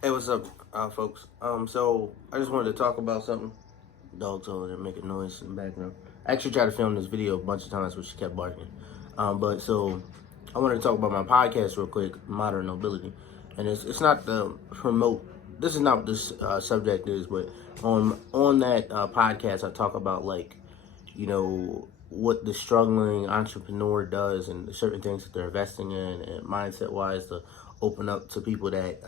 Hey, what's up, folks? So I just wanted to talk about something. Dog's over there making noise in the background. I actually tried to film this video a bunch of times, but she kept barking. But so I wanted to talk about my podcast real quick, Modern Nobility, and it's not the promote. This is not what this subject is, but on that podcast, I talk about what the struggling entrepreneur does and certain things that they're investing in and mindset wise to open up to people that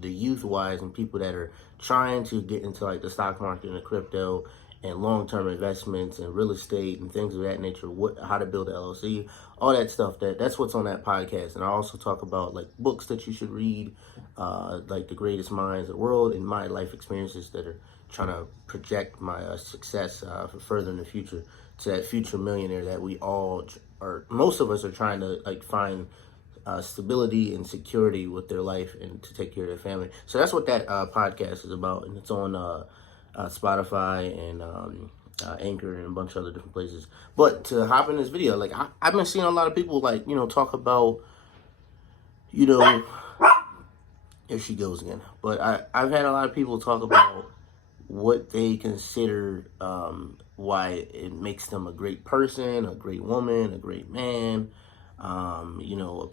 the youth wise and people that are trying to get into like the stock market and the crypto and long-term investments and real estate and things of that nature, how to build an LLC, all that stuff. That's what's on that podcast. And I also talk about like books that you should read, like the greatest minds of the world and my life experiences that are trying to project my success for further in the future to that future millionaire that we all are. Most of us are trying to like find stability and security with their life and to take care of their family. So that's what that podcast is about, and it's on Spotify and Anchor and a bunch of other different places. But to hop in this video, like I've been seeing a lot of people like talk about you know here she goes again. But I've had a lot of people talk about what they consider why it makes them a great person, a great woman, a great man, a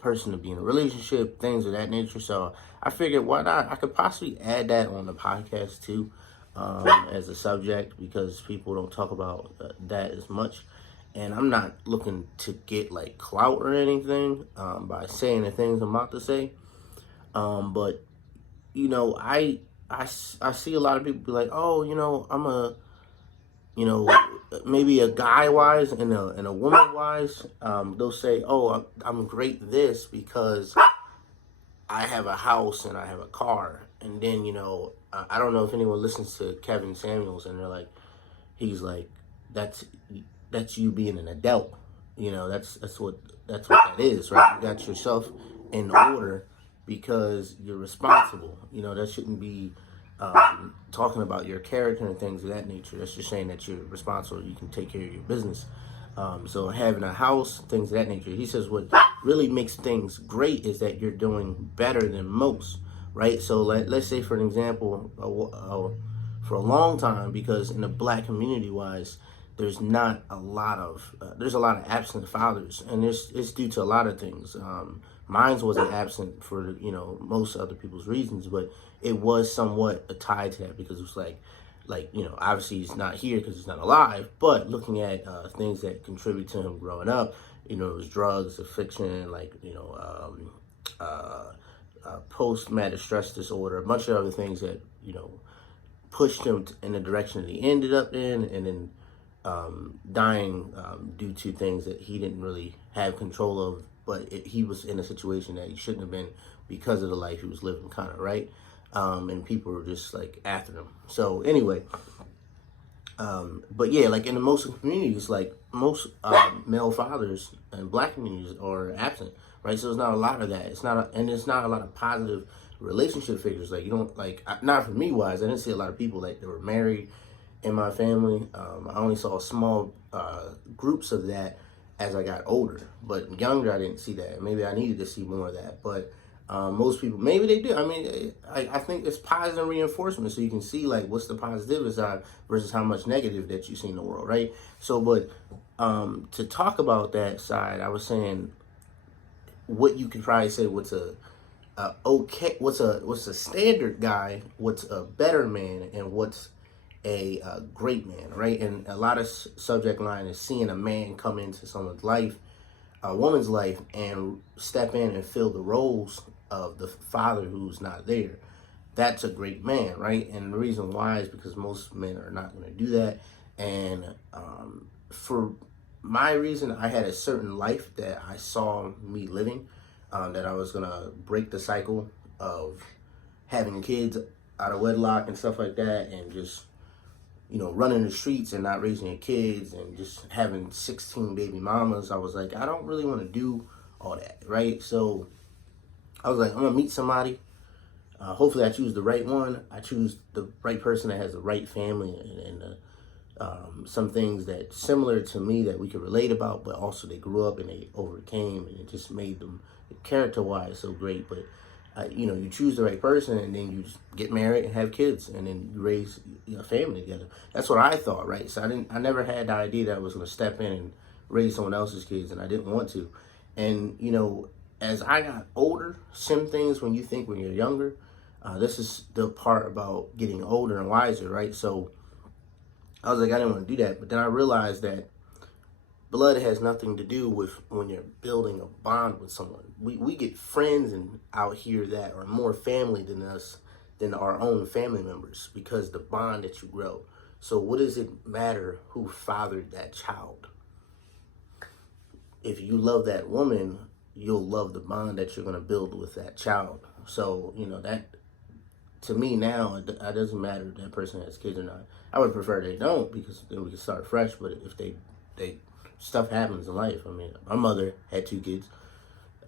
person to be in a relationship, things of that nature. So I figured why not? I could possibly add that on the podcast too, as a subject because people don't talk about that as much. And I'm not looking to get like clout or anything by saying the things I'm about to say. But I see a lot of people be like, oh, I'm a, you know, maybe a guy wise and a woman wise. They'll say, oh, I'm great this because I have a house and I have a car. And then, I don't know if anyone listens to Kevin Samuels and they're like, he's like, that's you being an adult. That's what that is, right? You got yourself in order because you're responsible. That shouldn't be talking about your character and things of that nature. That's just saying that you're responsible. You can take care of your business. So having a house, things of that nature. He says what really makes things great is that you're doing better than most, right? So let's say for an example, for a long time, because in the black community wise, there's not a lot of there's a lot of absent fathers, and it's due to a lot of things. Mine wasn't absent for most other people's reasons, but it was somewhat tied to that because it was obviously he's not here because he's not alive. But looking at things that contribute to him growing up, it was drugs, addiction, post-traumatic stress disorder, a bunch of other things that pushed him in the direction that he ended up in, and then dying due to things that he didn't really have control of, but he was in a situation that he shouldn't have been because of the life he was living, kind of, right? And people were just like after him. So anyway, but yeah, like in the Muslim communities, like most male fathers and black communities are absent, right? So it's not a lot of that. It's not a lot of positive relationship figures. Like you don't not for me wise. I didn't see a lot of people that were married in my family. I only saw small groups of that as I got older, but younger I didn't see that. Maybe I needed to see more of that, but most people, maybe they do. I mean, I think it's positive reinforcement, so you can see like what's the positive side versus how much negative that you see in the world, right? So, but to talk about that side, I was saying what you could probably say what's what's a standard guy, what's a better man, and what's a great man, right? And a lot of subject line is seeing a man come into someone's life, a woman's life, and step in and fill the roles of the father who's not there. That's a great man, right? And the reason why is because most men are not going to do that. And for my reason, I had a certain life that I saw me living, that I was going to break the cycle of having kids out of wedlock and stuff like that, and just running the streets and not raising your kids and just having 16 baby mamas. I was like, I don't really want to do all that, right? So I was like, I'm gonna meet somebody. Hopefully I choose the right one. I choose the right person that has the right family and some things that similar to me that we could relate about, but also they grew up and they overcame, and it just made them character-wise so great. But you choose the right person, and then you just get married and have kids, and then you raise a family together. That's what I thought, right? So I never had the idea that I was going to step in and raise someone else's kids, and I didn't want to. And as I got older, some things when you think when you're younger, this is the part about getting older and wiser, right? So I was like, I didn't want to do that, but then I realized that blood has nothing to do with when you're building a bond with someone. We get friends and out here that are more family than us, than our own family members, because the bond that you grow. So what does it matter who fathered that child? If you love that woman, you'll love the bond that you're going to build with that child. So, that to me now, it doesn't matter if that person has kids or not. I would prefer they don't, because then we can start fresh. But if they stuff happens in life. I mean, my mother had 2 kids.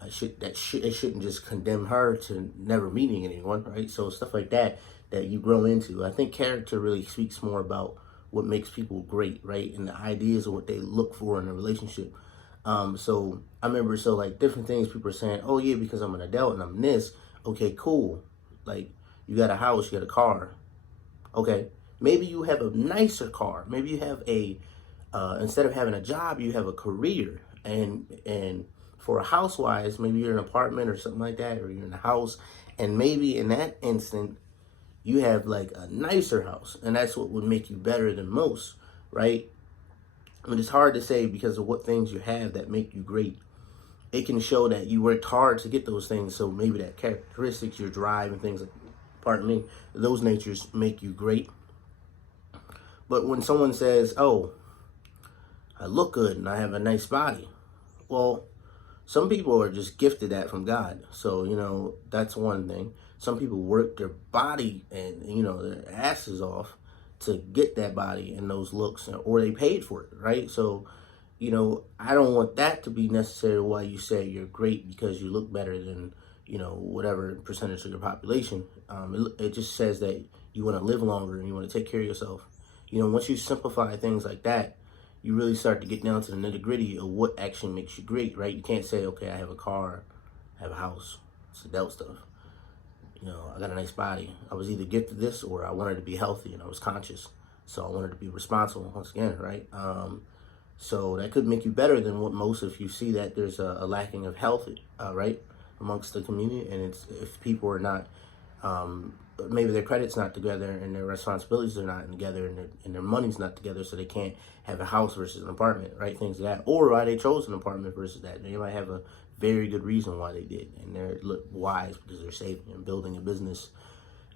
It shouldn't just condemn her to never meeting anyone, right? So stuff like that you grow into. I think character really speaks more about what makes people great, right? And the ideas of what they look for in a relationship. So I remember, different things people are saying, oh yeah, because I'm an adult and I'm this. Okay, cool. Like, you got a house, you got a car. Okay, maybe you have a nicer car. Maybe you have instead of having a job, you have a career. And for a housewives, maybe you're in an apartment or something like that, or you're in a house, and maybe in that instant, you have like a nicer house, and that's what would make you better than most, right? I mean, it's hard to say because of what things you have that make you great. It can show that you worked hard to get those things, so maybe that characteristics, your drive, and things like, pardon me, those natures make you great. But when someone says, oh, I look good and I have a nice body, well, some people are just gifted that from God. So, that's one thing. Some people work their body and, their asses off to get that body and those looks, or they paid for it, right? So, I don't want that to be necessarily why you say you're great because you look better than, whatever percentage of your population. It just says that you want to live longer and you want to take care of yourself. Once you simplify things like that, you really start to get down to the nitty gritty of what actually makes you great, right? You can't say, okay, I have a car, I have a house. It's adult stuff. I got a nice body. I was either gifted this or I wanted to be healthy and I was conscious. So I wanted to be responsible once again, right? So that could make you better than what most, if you see that there's a lacking of health, right, amongst the community. And it's if people are not, maybe their credit's not together and their responsibilities are not together and their money's not together, so they can't have a house versus an apartment, right? Things like that. Or why they chose an apartment versus that. They might have a very good reason why they did, and they're wise because they're saving and building a business.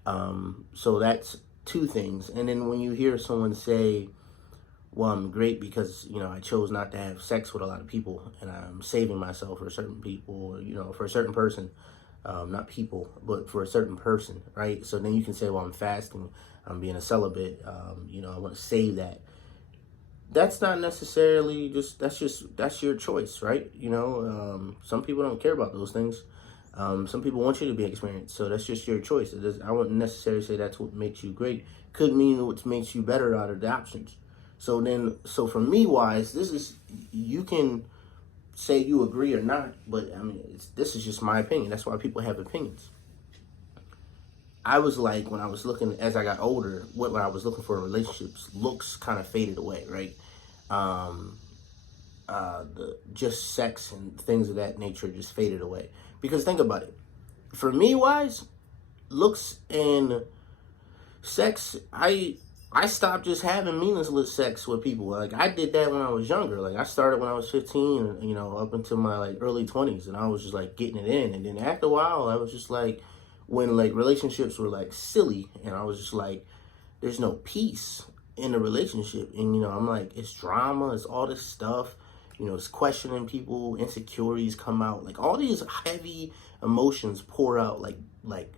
So that's 2 things. And then when you hear someone say, well, I'm great because, I chose not to have sex with a lot of people and I'm saving myself for certain people, or, for a certain person, not people, but for a certain person, right? So then you can say, well, I'm fasting, I'm being a celibate, I want to save that. That's not necessarily that's your choice, right? Some people don't care about those things. Some people want you to be experienced, so that's just your choice. I wouldn't necessarily say that's what makes you great. Could mean what makes you better out of the options. So for me, wise, you can say you agree or not, but I mean, this is just my opinion. That's why people have opinions. I was like, when I was looking, as I got older, what I was looking for in relationships, looks kind of faded away, right? Just sex and things of that nature just faded away. Because think about it. For me, wise, looks and sex, I stopped just having meaningless sex with people. Like, I did that when I was younger. Like, I started when I was 15, up until my early 20s, and I was just getting it in. And then after a while, I was just when relationships were silly, and I was just there's no peace in the relationship. And I'm it's drama, it's all this stuff, it's questioning people, insecurities come out, all these heavy emotions pour out like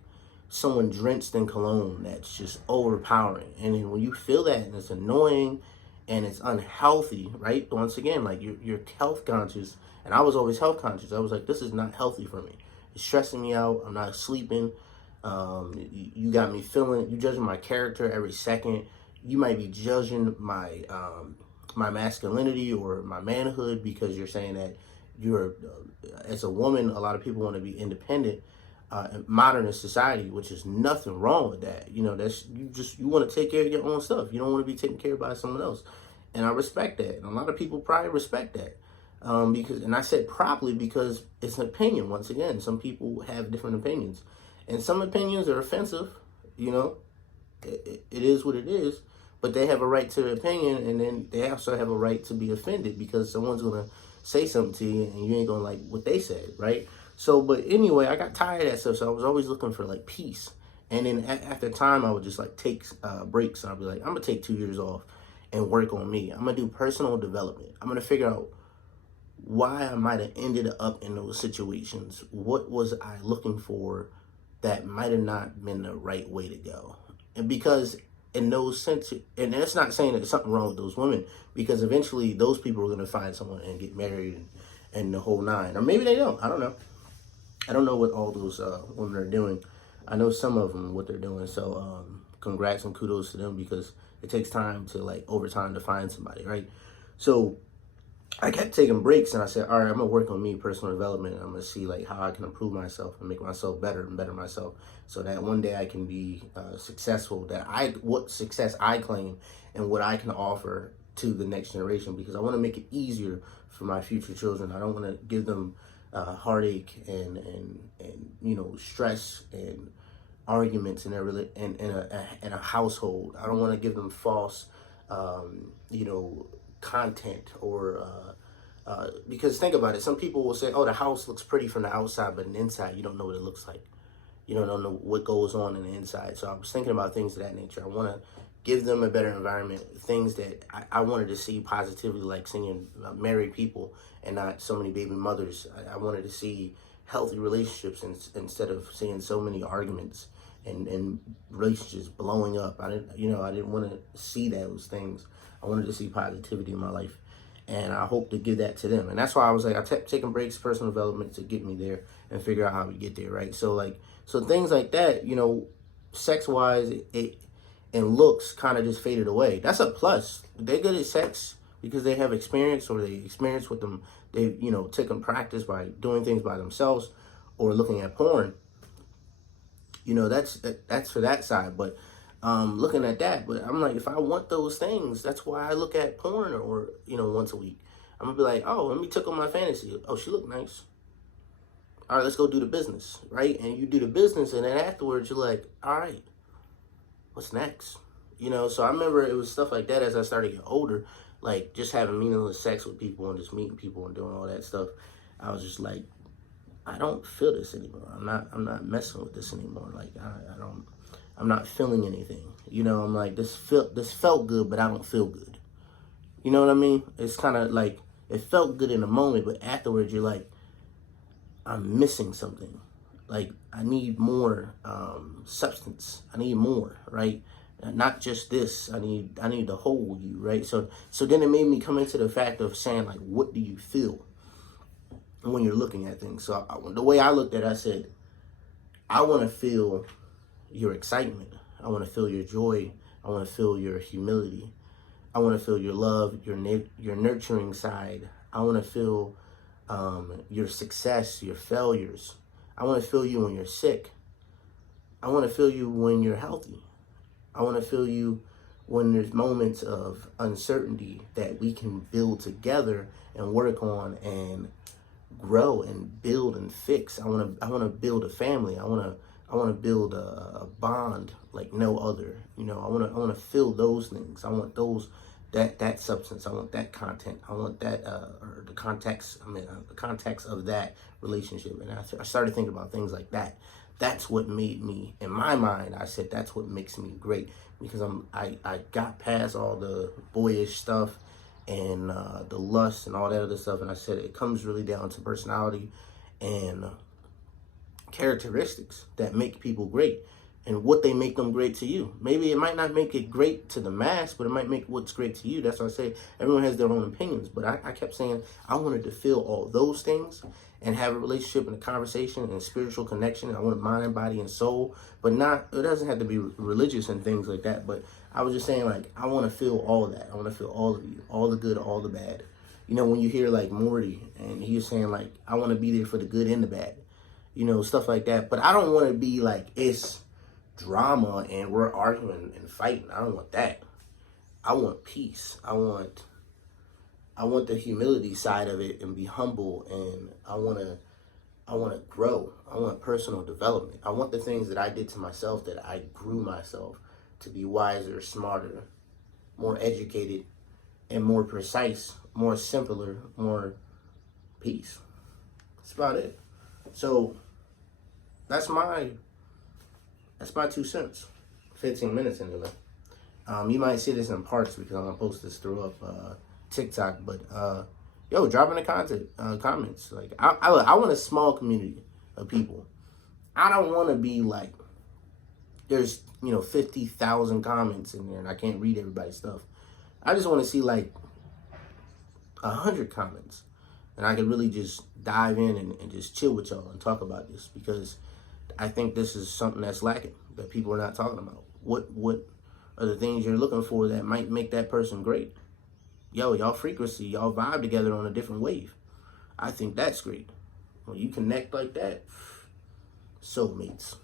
someone drenched in cologne that's just overpowering. And then when you feel that, and it's annoying and it's unhealthy, right? Once again, you're health conscious, and I was always health conscious. I was this is not healthy for me. It's stressing me out. I'm not sleeping. You got me feeling, you judging my character every second. You might be judging my my masculinity or my manhood because you're saying that you're, as a woman, a lot of people want to be independent. modernist society, which is nothing wrong with that. You know, that's you want to take care of your own stuff. You don't want to be taken care of by someone else, and I respect that. And a lot of people probably respect that, because, and I said probably because it's an opinion. Once again, some people have different opinions, and some opinions are offensive. You know, it is what it is. But they have a right to their opinion, and then they also have a right to be offended because someone's gonna say something to you, and you ain't gonna like what they said, right? So, but anyway, I got tired of that stuff, so I was always looking for like peace. And then after time, I would just like take breaks, and I'll be like, I'm gonna take 2 years off and work on me. I'm gonna do personal development. I'm gonna figure out why I might have ended up in those situations. What was I looking for that might have not been the right way to go? And because in those sense, and that's not saying that there's something wrong with those women, because eventually those people are going to find someone and get married and the whole nine, or maybe they don't. I don't know. I don't know what all those women are doing. I know some of them what they're doing. So congrats and kudos to them, because it takes time to like over time to find somebody, right? So I kept taking breaks, and I said, all right, I'm gonna work on me, personal development. I'm gonna see like how I can improve myself and make myself better and better myself, so that one day I can be successful. What success I claim and what I can offer to the next generation, because I want to make it easier for my future children. I don't want to give them heartache and you know, stress and arguments in a household. I don't want to give them false you know, content or because think about it, some people will say, oh, the house looks pretty from the outside, but in the inside you don't know what it looks like. You don't know what goes on in the inside. So I was thinking about things of that nature. I want to give them a better environment, things that I wanted to see positively, like seeing married people and not so many baby mothers. I wanted to see healthy relationships instead of seeing so many arguments and relationships blowing up. I didn't want to see those things. I wanted to see positivity in my life, and I hope to give that to them. And that's why I was like, I kept taking breaks, personal development, to get me there and figure out how we get there, right? So things like that, you know, sex wise, it and looks kind of just faded away. That's a plus. They're good at sex because they have experience, or they experience with them. They, you know, taken practice by doing things by themselves or looking at porn. You know, that's for that side. But looking at that, but I'm like, if I want those things, that's why I look at porn, or you know, once a week. I'm gonna be like, oh, let me tickle my fantasy. Oh, she look nice. All right, let's go do the business, right? And you do the business, and then afterwards, you're like, all right, what's next? You know, so I remember it was stuff like that as I started getting older, like just having meaningless sex with people and just meeting people and doing all that stuff. I was just like, I don't feel this anymore. I'm not messing with this anymore. Like I'm not feeling anything. You know, I'm like, this felt good, but I don't feel good. You know what I mean? It's kind of like, it felt good in the moment, but afterwards you're like, I'm missing something. Like, I need more substance. I need more, right? Not just this. I need the whole you, right? So then it made me come into the fact of saying, like, what do you feel when you're looking at things? So the way I looked at it, I said, I want to feel your excitement. I want to feel your joy. I want to feel your humility. I want to feel your love, your nurturing side. I want to feel your success, your failures. I want to feel you when you're sick. I want to feel you when you're healthy. I want to feel you when there's moments of uncertainty that we can build together and work on and grow and build and fix. I want to build a family. I want to build a bond like no other. You know, I want to feel those things. I want that substance. I want that content. I want that or the context. The context of that relationship. And I started thinking about things like that. That's what made me, in my mind, I said that's what makes me great, because I got past all the boyish stuff and the lust and all that other stuff, and I said it comes really down to personality and characteristics that make people great, and what they make them great to you. Maybe it might not make it great to the mass, but it might make what's great to you. That's why I say everyone has their own opinions, but I kept saying I wanted to feel all those things and have a relationship and a conversation and a spiritual connection. I want mind, body, and soul, but it doesn't have to be religious and things like that. But I was just saying, like, I want to feel all of that. I want to feel all of you, all the good, all the bad. You know, when you hear like Morty and he was saying like, I want to be there for the good and the bad. stuff like that. But I don't want to be like, it's drama and we're arguing and fighting. I don't want that. I want peace. I want the humility side of it and be humble, and I want to grow. I want personal development. I want the things that I did to myself, that I grew myself to be wiser, smarter, more educated, and more precise, more simpler, more peace. That's about it. So that's my 2 cents. 15 minutes anyway. You might see this in parts because I'm gonna post this through up TikTok, but yo, drop in the comments. Like I want a small community of people. I don't want to be like there's 50,000 comments in there and I can't read everybody's stuff. I just want to see like 100 comments, and I can really just dive in and just chill with y'all and talk about this, because I think this is something that's lacking, that people are not talking about. What are the things you're looking for that might make that person great? Yo, y'all frequency, y'all vibe together on a different wave. I think that's great. When you connect like that, soulmates.